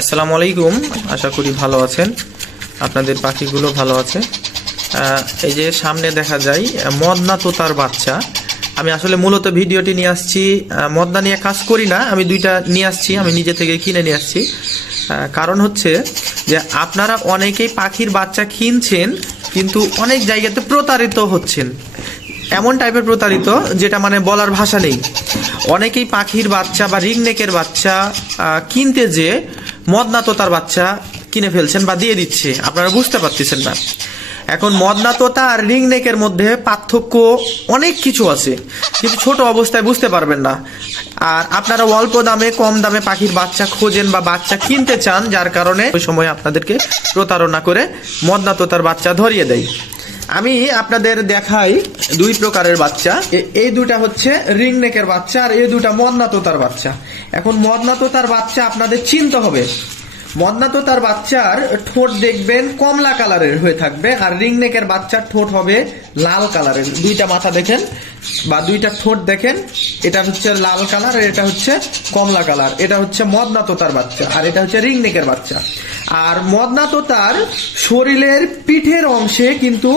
আসসালামু আলাইকুম, আশা করি ভালো আছেন। আপনাদের পাখিগুলো ভালো আছে। এই যে সামনে দেখা যায়, মদনা তোতার বাচ্চা। আমি আসলে মূলত ভিডিওটি নিয়ে আসছি মদনা নিয়ে কাজ করি না, আমি দুইটা নিয়ে আসছি, আমি নিজে থেকে কিনে নিয়ে আসছি। কারণ হচ্ছে যে আপনারা অনেকেই পাখির বাচ্চা কিনছেন, কিন্তু অনেক জায়গাতে প্রতারিত হচ্ছেন। এমন টাইপের প্রতারিত, যেটা মানে বলার ভাষা নেই। অনেকেই পাখির বাচ্চা বা রিংনেকের বাচ্চা কিনতে যে মদনা তোতার বাচ্চা কিনে ফেলছেন বা দিয়ে দিচ্ছে। আপনারা বুঝতে পারতেছেন না। এখন মদনা তোতা আর রিংনেকের মধ্যে পার্থক্য অনেক কিছু আছে। কিন্তু ছোট অবস্থায় বুঝতে পারবেন না। আর আপনারা অল্প দামে, কম দামে পাখির বাচ্চা খোঁজেন বা বাচ্চা কিনতে চান, যার কারণে ওই সময় আপনাদেরকে প্রতারণা করে মদনা তোতার বাচ্চা ধরিয়ে দেয়। আমি আপনাদের দেখাই দুই প্রকারের বাচ্চা। এই দুটা হচ্ছে রিং নেকের বাচ্চা আর এই দুটা মদনা তোতার বাচ্চা। এখন মদনা তোতার বাচ্চা আপনাদের চিনতে হবে। মদনা তোতার বাচ্চার ঠোঁট দেখবেন কমলা কালারের হয়ে থাকবে আর রিং নেকের বাচ্চার ঠোঁট হবে লাল কালারের। দুইটা মাথা দেখেন। বা দুইটা ঠোঁট দেখেন, এটা হচ্ছে লাল কালার আর এটা হচ্ছে কমলা কালার। এটা হচ্ছে মদনা তোতার বাচ্চা আর এটা হচ্ছে রিং নেকের বাচ্চা। আর মদনা তোতার শরীরের পিঠের অংশে কিন্তু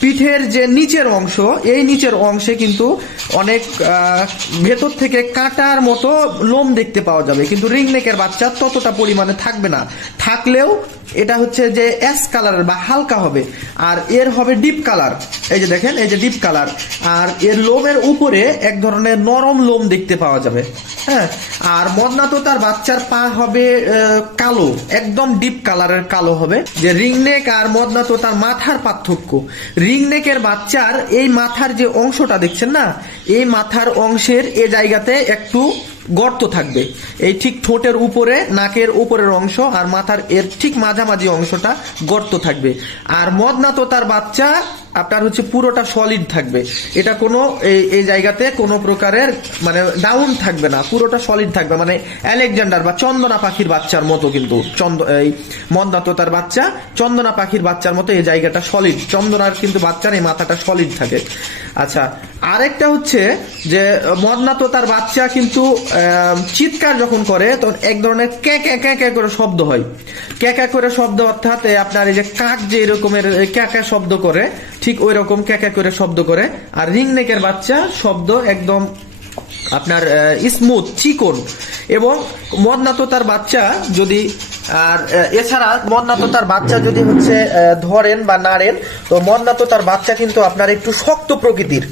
পিঠের যে নিচের অংশ, এই নিচের অংশে কিন্তু অনেক ভেতর থেকে কাঁটার মতো লোম দেখতে পাওয়া যাবে। কিন্তু রিংনেকের বাচ্চা ততটা পরিমাণে থাকবে না। থাকলেও এটা হচ্ছে যে অ্যাশ কালারের বা হালকা হবে, আর এর হবে ডিপ কালার এই যে দেখেন, এই যে ডিপ কালার আর এর লোমের উপরে এক ধরনের নরম লোম দেখতে পাওয়া যাবে। হ্যাঁ? আর মদনা তো তার বাচ্চার পা হবে কালো, একদম ডিপ কালারের কালো হবে। যে রিংনেক আর মদনা তো তার মাথার পার্থক্য। রিংনেকের বাচ্চার এই মাথার যে অংশটা দেখছেন না, এই মাথার অংশের এ জায়গাতে একটু গর্ত থাকবে। এই ঠিক ঠোঁটের উপরে, নাকের উপরের অংশ আর মাথার এর ঠিক মাঝামাঝি অংশটা গর্ত থাকবে। আর মদনা তো তার বাচ্চা আপনার হচ্ছে পুরোটা সলিড থাকবে। এটা কোনো, এই এই জায়গাতে কোনো প্রকারের মানে ডাউন থাকবে না, পুরোটা সলিড থাকবে। মানে আলেকজান্ডার বা চন্দনা পাখির বাচ্চার মতো কিন্তু, চন্দ, এই মদনা তোতার বাচ্চা, চন্দনা পাখির বাচ্চার মতো এই জায়গাটা সলিড চন্দনার কিন্তু বাচ্চার এই মাথাটা সলিড থাকে। আচ্ছা আরেকটা হচ্ছে যে মদনা তোতার বাচ্চা কিন্তু চিৎকার যখন করে, তখন এক ধরনের ক্যাঁ ক্যাঁ ক্যাঁ ক্যাঁ করে শব্দ হয়। ক্যাঁ ক্যাঁ করে শব্দ, অর্থাৎ আপনার এই যে কাক যে এরকমের ক্যাঁ ক্যাঁ শব্দ করে ঠিক ওই রকম ক্যাঁ ক্যাঁ করে শব্দ করে। আর রিংনেকের বাচ্চা শব্দ একদম আপনার স্মুথ চিকন। এবং মদনা তার বাচ্চা যদি, আর এছাড়া মদনা তার বাচ্চা যদি হচ্ছে ধরেন বা নাড়েন, তো মদনা তার বাচ্চা কিন্তু আপনার একটু শক্ত প্রকৃতির।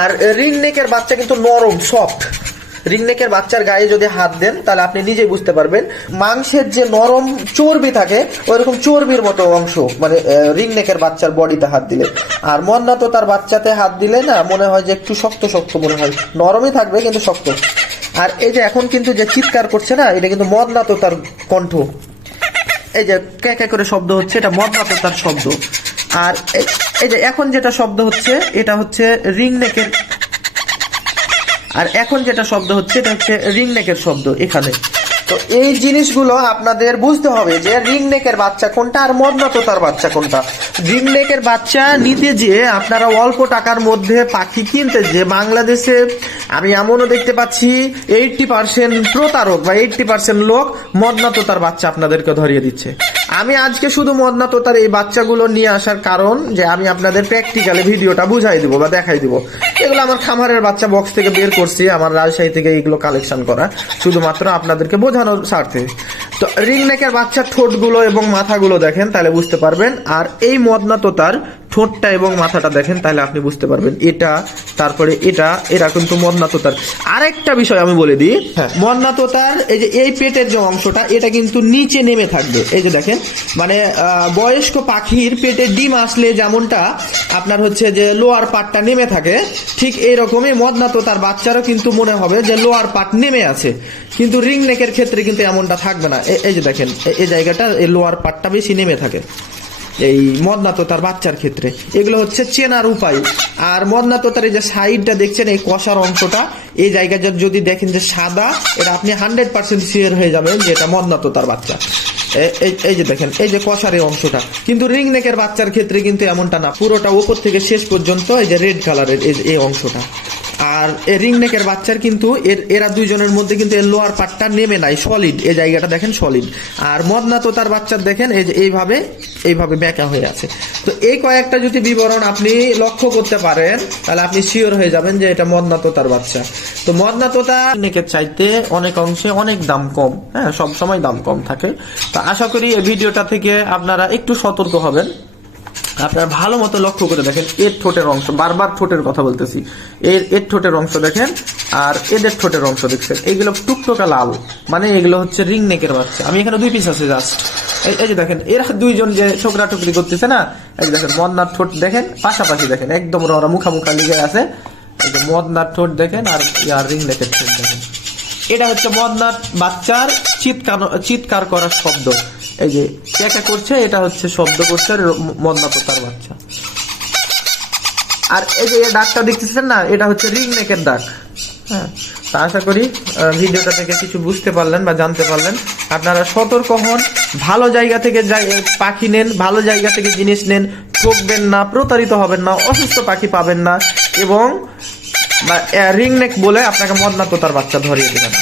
আর রিংনেকের বাচ্চা কিন্তু নরম সফট রিংনেকের বাচ্চার গায়ে যদি হাত দেন, তাহলে আপনি নিজেই বুঝতে পারবেন, মাংসের যে নরম চর্বি থাকে, ওইরকম চর্বির মতো অংশ মানে রিংনেকের বাচ্চার বডিতে হাত দিলে। আর মন্না তো তার বাচ্চাতে হাত দিলে না, মনে হয় যে একটু শক্ত শক্ত মনে হয়। নরমই থাকবে, কিন্তু শক্ত। আর এই যে এখন কিন্তু যে চিৎকার করছে না, এটা কিন্তু মদনা তো তার কণ্ঠ। এই যে কে কে করে শব্দ হচ্ছে, এটা মদনা তো তার শব্দ। আর এই- এই যে এখন যেটা শব্দ হচ্ছে, এটা হচ্ছে রিংনেকের আর এখন যেটা শব্দ হচ্ছে, এটা হচ্ছে রিং নেকের শব্দ এখানে। তো এই জিনিসগুলো আপনাদের বুঝতে হবে যে রিং নেকের বাচ্চা কোনটা আর মদনা তোতার বাচ্চা কোনটা। রিং নেকের বাচ্চা নিতে যে আপনারা অল্প টাকার মধ্যে পাখি কিনতে যে বাংলাদেশে আমি এমনও দেখতে পাচ্ছি এইটটি পার্সেন্ট প্রতারক বা এইটটি পার্সেন্ট লোক মদনা তোতার বাচ্চা আপনাদেরকে ধরিয়ে দিচ্ছে। আমি আজকে শুধু মদনা তোতার এই বাচ্চাগুলো নিয়ে আসার কারণ যে আমি আপনাদের প্র্যাকটিক্যালি ভিডিওটা বুঝাই দিব বা দেখাই দিব। এগুলো আমার খামারের বাচ্চা বক্স থেকে বের করছি, আমার রাজশাহী থেকে এইগুলো কালেকশন করা, শুধুমাত্র আপনাদেরকে বোঝানোর স্বার্থে। তো রিং নেকের বাচ্চার ঠোঁটগুলো এবং মাথাগুলো দেখেন, তাহলে বুঝতে পারবেন। আর এই মদনা তোতার ঠোঁটটা এবং মাথাটা দেখেন তাহলে আপনি বুঝতে পারবেন। এটা তারপরে এটা এরা কিন্তু মদনাতোতার। আরেকটা বিষয় আমি বলে দিই মদনা তোতার এই যে এই পেটের যে অংশটা এটা কিন্তু নিচে নেমে থাকবে। এই যে দেখেন মানে বয়স্ক পাখির পেটে ডিম আসলে যেমনটা আপনার হচ্ছে যে লোয়ার পার্টটা নেমে থাকে ঠিক এইরকমই মদনা তোতার বাচ্চারও কিন্তু মনে হবে যে লোয়ার পার্ট নেমে আছে। কিন্তু রিং নেকের ক্ষেত্রে কিন্তু এমনটা থাকবে না। এই যে দেখেন এই জায়গাটা এই লোয়ার পার্টটা বেশি নেমে থাকে। এই মদনা তোতার বাচ্চার ক্ষেত্রে। এগুলো হচ্ছে চেনার উপায়। আর মদনা তোতার এই যে সাইডটা দেখছেন, এই কষার অংশটা, এই জায়গাটা যদি দেখেন যে সাদা, এটা আপনি হান্ড্রেড পার্সেন্ট শিওর হয়ে যাবেন যে এটা মদনা তোতার বাচ্চা এই যে দেখেন, এই যে কষার এই অংশটা। কিন্তু রিং নেকের বাচ্চার ক্ষেত্রে কিন্তু এমনটা না। পুরোটা উপর থেকে শেষ পর্যন্ত এই যে রেড কালারের এই অংশটা। আর রিং নেকের বাচ্চার কিন্তু এর, এরা দুইজনের মধ্যে কিন্তু এর লোয়ার পার্টটা নেমে নাই সলিড এই জায়গাটা দেখেন সলিড আর মদনা তো তার বাচ্চার দেখেন, এই যে এইভাবে এইভাবে বেঁকা হয়ে আছে। তো এই কয়েকটা যদি বিবরণ আপনি লক্ষ্য করতে পারেন, তাহলে আপনি শিওর হয়ে যাবেন যে এটা মদনা তোতার বাচ্চা। তো মদনা তোতা নেকের চাইতে অনেক অংশে অনেক দাম কম হ্যাঁ সব সময় দাম কম থাকে। তো আশা করি এই ভিডিওটা থেকে আপনারা একটু সতর্ক হবেন। আপনারা ভালো মতো লক্ষ্য করে দেখেন, এর ঠোঁটের অংশ, বারবার ঠোঁটের কথা বলতেছি, এর এর ঠোঁটের অংশ দেখেন, আর এদের ঠোঁটের অংশ দেখছেন। এইগুলো টুকটোকা লাল মানে এগুলো হচ্ছে রিং নেকের বাচ্চা। আমি এখানে দুই পিস আছে জাস্ট এই যে দেখেন, এরা দুইজন যে ছোকরা টুকরি করতেছে না, এই যে দেখেন, মদনার ঠোঁট দেখেন, পাশাপাশি দেখেন, একদম ওরা মুখামুখা লিগে আছে। এই যে মদনার ঠোঁট দেখেন, আর ইয়ার রিং নেকের ঠোঁট দেখেন। এটা হচ্ছে মদনার বাচ্চার চিৎকার চিৎকার করার শব্দ। এই যে একা করছে? এটা হচ্ছে শব্দ করছে আর মদনা পোতার বাচ্চা। আর এই যে এই ডাকটা দেখতেছেন না? এটা হচ্ছে রিং নেকের ডাক হ্যাঁ তা আশা করি ভিডিওটা থেকে কিছু বুঝতে পারলেন বা জানতে পারলেন। আপনারা সতর্ক হন ভালো জায়গা থেকে পাখি নেন ভালো জায়গা থেকে জিনিস নেন ঠকবেন না প্রতারিত হবেন না অসুস্থ পাখি পাবেন না এবং রিং নেক বলে আপনাকে মদনা তোতার বাচ্চা ধরিয়ে দেবেন